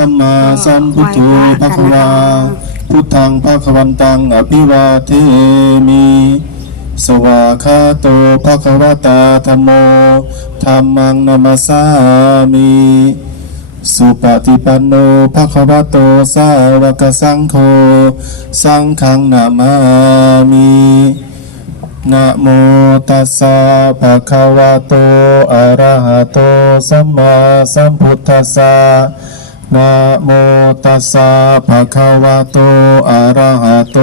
สัมมาสัมพุทโธภะคะวา พุทธังภะคะวันตังอภิวาเทมิ สวาคาโตภะคะวตาธัมโมธัมมังนัมสสามิ สุปฏิปันโนภะคะวะโตสาวกสังโฆ สังฆังนามามินะโมตัสสะภะคะวะโตอะระหะโตสัมมาสัมพุทธัสสะ นะโมตัสสะภะคะวะโต อะระหะโต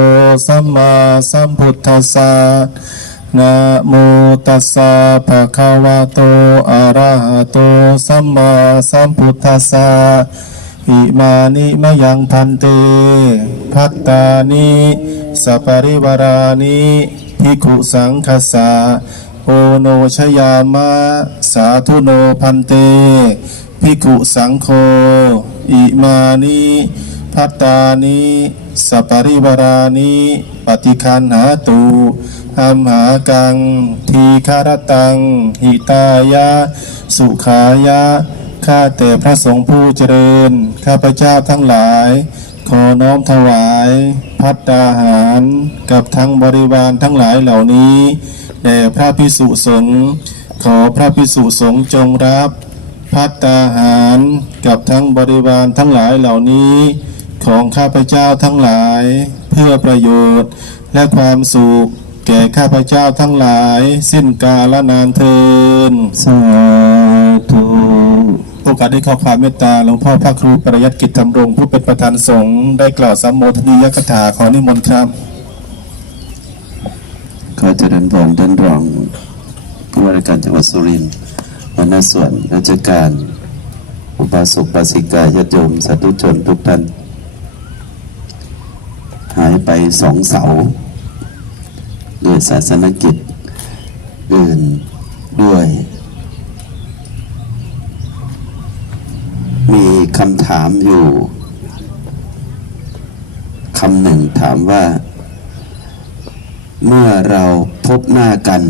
สัมมาสัมพุทธัสสะนะโมตัสสะภะคะวะโต อะระหะโต สัมมาสัมพุทธัสสะอิมานิมะยังพันเต พัตตานิสัปริวารานิภิกขุสังคสาโอโนชยามะ สาธุโนพันเตภิกขุสังโฆ อิมานิพัตตานิสัปริวารานิปฏิคันหาตุอัมหากัง ทีคารตัง หิตายะ สุขายะ ข้าแต่พระสงฆ์ผู้เจริญ ข้าพเจ้าทั้งหลาย ขอน้อมถวาย พัตตาหาร กับทั้งบริวารทั้งหลายเหล่านี้แด่พระพิสุสงฆ์ขอพระพิสุสงฆ์จงรับ พัตตาหารกับทั้งบริวารทั้งหลายเหล่านี้ของข้าพเจ้าทั้งหลาย เพื่อประโยชน์และความสุขแก่ข้าพเจ้าทั้งหลาย สิ้นกาลนานเทินสาธุโอกาสได้ขอความเมตตาหลวงพ่อพระครูประยัติกิจธรรมรงค์ผู้เป็นประธานสงฆ์ได้กล่าวสัมโมทนียกถาขอนิมนต์ครับ ขอเจริญพรท่านรองผู้ว่าราชการจังหวัดสุรินทร์ หัวหน้าส่วนราชการ อุปาสกปาสิกาญาติโยมสาธุชนทุกท่าน หายไปสองเสาด้วยศาสนกิจอื่นด้วย มีคำถามอยู่คำหนึ่งถามว่า เมื่อเราพบหน้ากัน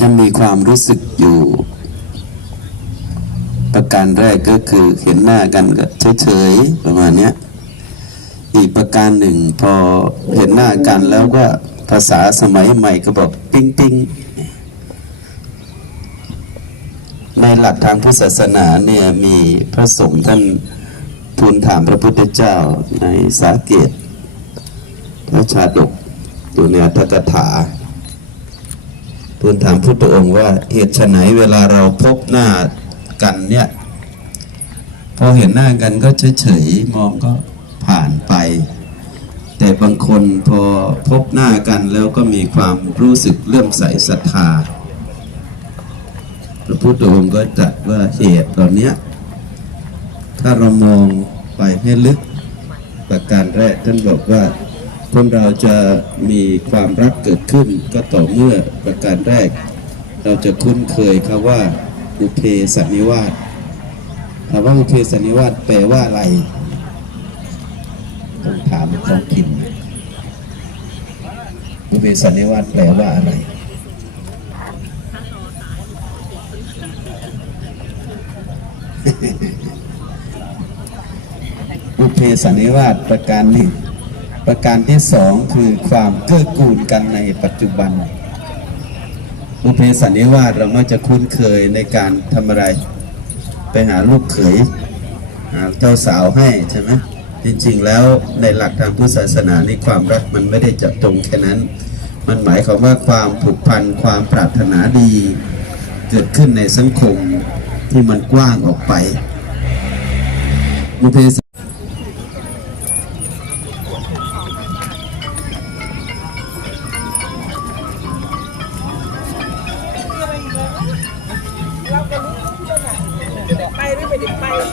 จะมีความรู้สึกอยู่ ประการแรกก็คือเห็นหน้ากันก็เฉยๆประมาณนี้อีกประการหนึ่งพอเห็นหน้ากันแล้วก็ภาษาสมัยใหม่ก็บอกปิ๊งปิ๊งในหลักทางพุทธศาสนาเนี่ยมีพระสงฆ์ท่านทูลถามพระพุทธเจ้าในสาเกตพระชาดกอยู่ในอัตถกถา ทูลถามพุทธองค์ว่าเหตุไฉนเวลาเราพบหน้ากันเนี่ยพอเห็นหน้ากันก็เฉยๆมองก็ผ่านไป แต่บางคนพอพบหน้ากันแล้วก็มีความรู้สึกเลื่อมใสศรัทธาพระพุทธองค์ก็ตรัสว่าเหตุเหล่านี้ถ้าเรามองไปให้ลึกประการแรกท่านบอกว่า คนเราจะมีความรักเกิดขึ้นก็ต่อเมื่อประการแรก เราจะคุ้นเคยคำว่าอุเพสันนิวาสถามว่าอุเพสันนิวาสแปลว่าอะไรต้องถามท้องถิ่นอุเพสันนิวาสแปลว่าอะไรอุเพสันนิวาสประการหนึ่ง ประการที่สองคือความเกื้อกูลกันในปัจจุบันอุเพสันนิวาสเรามักจะคุ้นเคยในการทำอะไร ไปหาลูกเขยหาเจ้าสาวให้ใช่ไหมจริงๆแล้วในหลักทางพุทธศาสนาในความรักมันไม่ได้จับตรงแค่นั้น มันหมายความว่าความผูกพันความปรารถนาดี เกิดขึ้นในสังคมที่มันกว้างออกไปบุพเพ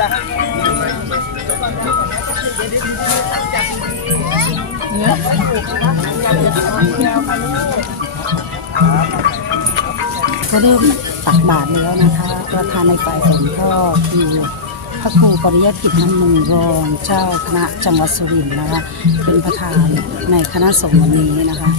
ก็เริ่มตักบาทแล้วนะคะประธานในฝ่ายสงพ่อคือพระครูปริยกิจน้ำมึงรองเจ้าคณะจังหวัดสุรินทร์นะคะ เป็นประธานในคณะสงฆ์วันนี้นะคะ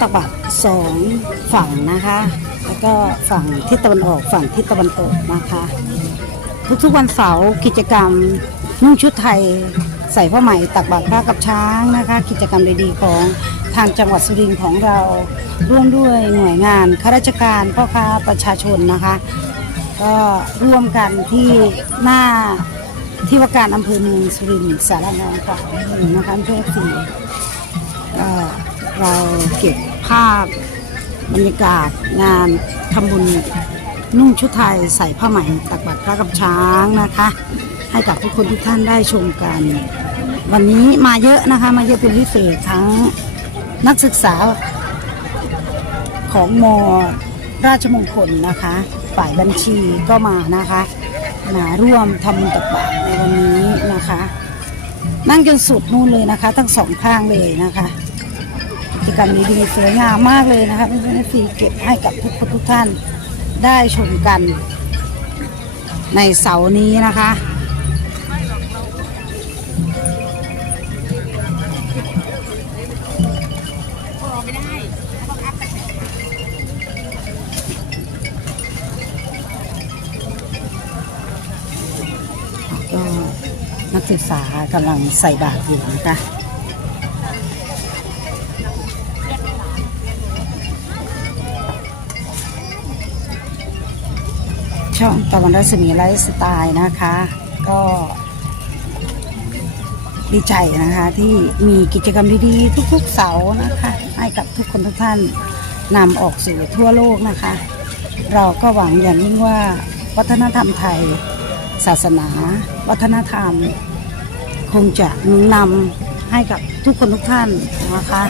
ตักบาตรสองฝั่งนะคะ แล้วก็ฝั่งทิศตะวันออกฝั่งทิศตะวันตกนะคะ ทุกๆวันเสาร์กิจกรรมนุ่งชุดไทยใส่ผ้าไหมตักบาตรพระกับช้างนะคะ กิจกรรมดีๆของทางจังหวัดสุรินทร์ของเราร่วมด้วยหน่วยงานข้าราชการพ่อค้าประชาชนนะคะ ก็ร่วมกันที่หน้าที่ว่าการอำเภอเมืองสุรินทร์สารนองกว่านะคะเพื่อสี่ก็ เราเก็บภาพบรรยากาศงานทำบุญนุ่งชุดไทยใส่ผ้าไหมตักบาตรพระกับช้างนะคะ ให้กับทุกคนทุกท่านได้ชมกัน วันนี้มาเยอะนะคะมาเยอะเป็นพิเศษทั้งนักศึกษาของมราชมงคลนะคะ ฝ่ายบัญชีก็มานะคะมาร่วมทำบุญตักบาตรในวันนี้นะคะ นั่งจนสุดนู่นเลยนะคะ ทั้งสองข้างเลยนะคะ จกรรมดีๆสวยงามมากเลยนะคะเพื่อนๆสีเก็บให้กับทุกคนทุกท่านได้ชมกัน ในเสาร์นี้นะคะก็นักศึกษากำลังใส่บาตรอยู่นะคะ ช่องตะวันรัศมีไลฟ์สไตล์นะคะ ก็ดีใจนะคะ ที่มีกิจกรรมดีๆ ทุกๆเสาร์นะคะ ให้กับทุกคนทุกท่านนำออกสู่ทั่วโลกนะคะ เราก็หวังอย่างยิ่งว่าวัฒนธรรมไทย ศาสนา วัฒนธรรม คงจะหนุนนำให้กับทุกคนทุกท่านนะคะ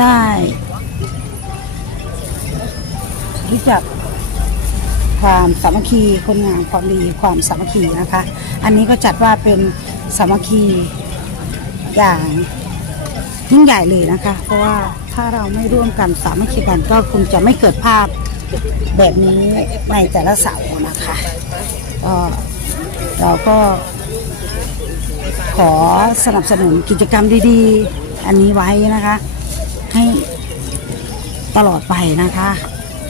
ได้รู้จัก ความสามัคคีคนงามความดีความสามัคคีนะคะ อันนี้ก็จัดว่าเป็นสามัคคีอย่างยิ่งใหญ่เลยนะคะ เพราะว่าถ้าเราไม่ร่วมกันสามัคคีกันก็คงจะไม่เกิดภาพแบบนี้ในแต่ละเสานะคะก็เราก็ขอสนับสนุนกิจกรรมดีๆ อันนี้ไว้นะคะ ให้ตลอดไปนะคะ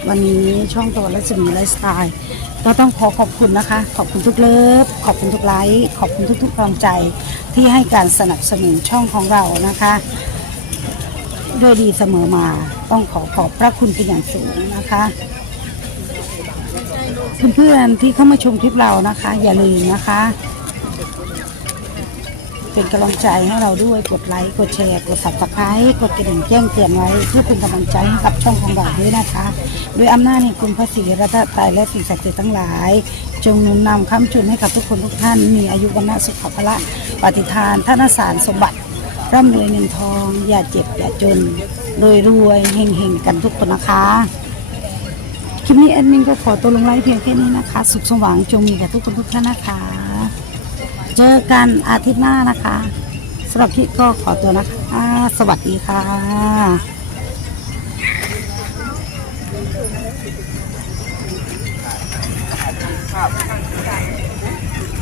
วันนี้ช่องตัวและสมีไลฟ์สไตล์ก็ต้องขอขอบคุณนะคะ ขอบคุณทุกเลิฟขอบคุณทุกไลค์ขอบคุณทุกๆกำลังใจที่ให้การสนับสนุนช่องของเรานะคะด้วยดีเสมอมาต้องขอขอบพระคุณเป็นอย่างสูงนะคะเพื่อนๆที่เข้ามาชมคลิปเรานะคะ อย่าลืมนะคะ เป็นกำลังใจให้เราด้วยกดไลค์กดแชร์กด subscribe กดกระดิ่งแจ้งเตือนไว้เพื่อเป็นกำลังใจให้กับช่องของเราด้วยนะคะด้วยอำนาจในคุณพระศรีรัตนตรัยและสิ่งศักดิ์สิทธิ์ทั้งหลาย จงนุนนำค้ำจุนให้กับทุกคนทุกท่าน มีอายุวันนะสุขภละปฏิทานท่านสารสมบัติร่ำรวยเงินทอง อย่าเจ็บอย่าจนรวยรวยเฮงเฮงกันทุกคนนะคะคลิปนี้แอดมินก็ขอตัวลงไลฟ์เพียงแค่นี้นะคะ สุขสว่างจงมีกับทุกคนทุกท่านนะคะ เจอกันอาทิตย์หน้านะคะสำหรับพี่ก็ขอตัวนะคะสวัสดีค่ะค